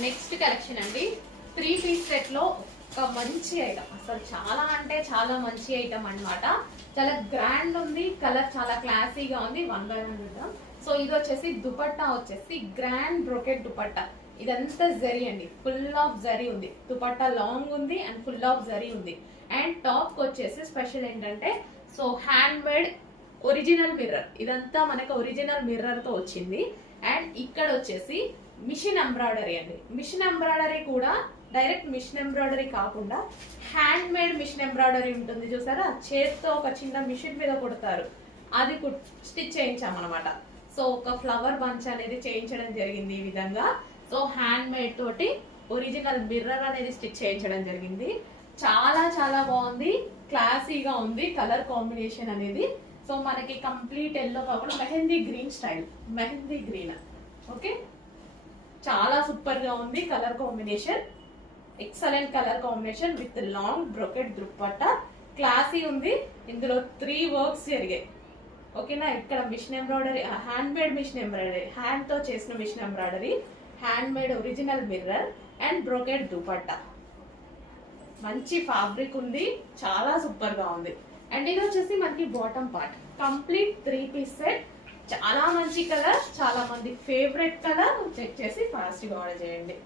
Next collection అండి 3 piece set లో ఒక మంచి ఐటమ్, అసలు చాలా అంటే చాలా మంచి ఐటమ్ అన్నమాట. చాలా గ్రాండ్ ఉంది, కలర్ చాలా క్లాసీగా ఉంది. 1 by 1 చూద్దాం. సో ఇది వచ్చేసి దుపట్టా వచ్చేసి గ్రాండ్ బ్రోకెట్ దుపట్టా. ఇదంతా జరీ అండి, ఫుల్ ఆఫ్ జరీ ఉంది. దుపట్టా లాంగ్ ఉంది అండ్ ఫుల్ ఆఫ్ జరీ ఉంది. అండ్ టాప్ వచ్చేసి స్పెషల్ ఏంటంటే so hand made original mirror, ఇదంతా మనకు ఒరిజినల్ మిర్రర్ తో వచ్చింది. అండ్ ఇక్కడ వచ్చేసి మిషన్ ఎంబ్రాయిడరీ అండి. మిషన్ ఎంబ్రాయిడరీ కూడా డైరెక్ట్ మిషన్ ఎంబ్రాయిడరీ కాకుండా హ్యాండ్ మేడ్ మిషన్ ఎంబ్రాయిడరీ ఉంటుంది చూసారా, చేత్తో ఒక చిన్న మిషన్ మీద కుడతారు, అది స్టిచ్ చేయించాం అనమాట. సో ఒక ఫ్లవర్ బంచ్ అనేది చేయించడం జరిగింది ఈ విధంగా. సో హ్యాండ్ మేడ్ తోటి ఒరిజినల్ మిర్రర్ అనేది స్టిచ్ చేయించడం జరిగింది. చాలా చాలా బాగుంది, క్లాసీగా ఉంది కలర్ కాంబినేషన్ అనేది. సో మనకి కంప్లీట్ ఎల్లో కాకుండా mehndi green style, mehndi green. Okay, చాలా సూపర్ గా ఉంది colour combination. Excellent colour combination with long brocade dupatta, classy ఉంది. ఇందులో 3 వర్క్స్ జరిగాయి. ఓకేనా, ఇక్కడ machine embroidery, hand made machine embroidery, hand తో చేసిన machine embroidery, hand made original mirror and brocade dupatta. మంచి ఫ్యాబ్రిక్ ఉంది, చాలా సూపర్ గా ఉంది. అండ్ ఇది వచ్చేసి మనకి bottom part. Complete 3 piece set, చాలా మంచి కలర్, చాలా మంది ఫేవరెట్ కలర్. చెక్ చేసి ఫాస్ట్ గా ఆర్డర్ చేయండి.